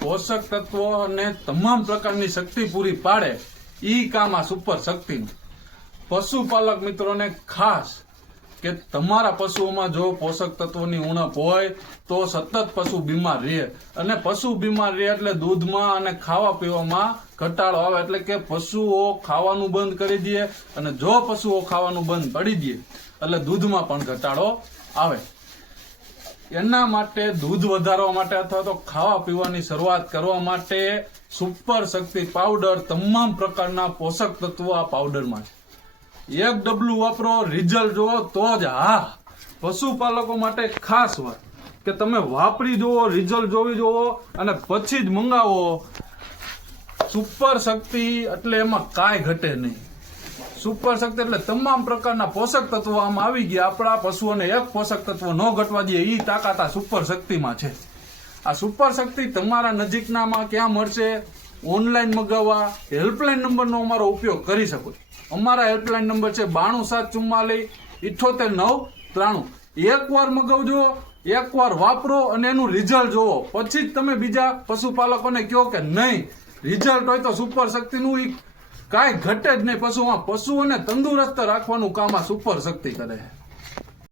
પોષક તત્વો અને તમામ પ્રકારની શક્તિ પૂરી પાડે ઈ કામ આ સુપર શક્તિનું. પશુપાલક મિત્રોને ખાસ કે તમારા પશુઓમાં જો પોષક તત્વોની ઉણપ હોય તો સતત પશુ બીમાર રહે, અને પશુ બીમાર રહે એટલે દૂધમાં અને ખાવા પીવામાં ઘટાડો આવે, એટલે કે પશુઓ ખાવાનું બંધ કરી દે, અને જો પશુઓ ખાવાનું બંધ કરી દે એટલે દૂધમાં પણ ઘટાડો આવે. એના માટે દૂધ વધારવા માટે અથવા તો ખાવા પીવાની શરૂઆત કરવા માટે સુપર શક્તિ પાવડર તમામ પ્રકારના પોષક તત્વો આ પાવડરમાં છે. 1 ડબલું વાપરો, રિઝલ્ટ જોવો તો જ. હા, પશુપાલકો માટે ખાસ વાત કે તમે વાપરી જુઓ, રિઝલ્ટ જોવી જુઓ અને પછી જ મંગાવો. સુપર શક્તિ એટલે એમાં કાંઈ ઘટે નહીં. સુપર શક્તિ એટલે તમામ પ્રકારના પોષક તત્વો આમાં આવી ગયા. આપણા પશુઓને એક પોષક તત્વ ન ઘટવા દે એ તાકાત આ સુપર શક્તિમાં છે. આ સુપર શક્તિ તમારા નજીકનામાં ક્યાં મળશે? ઓનલાઈન મગાવવા હેલ્પલાઇન નંબરનો અમારો ઉપયોગ કરી શકો છો. અમારા હેલ્પલાઇન નંબર છે 9274488993. એકવાર મગાવજો, એકવાર વાપરો અને એનું રિઝલ્ટ જોવો, પછી જ તમે બીજા પશુપાલકોને કહો કે નહીં રિઝલ્ટ હોય તો સુપર શક્તિનું કાંઈ ઘટે જ નહીં. પશુઓને તંદુરસ્ત રાખવાનું કામ આ સુપર શક્તિ કરે છે.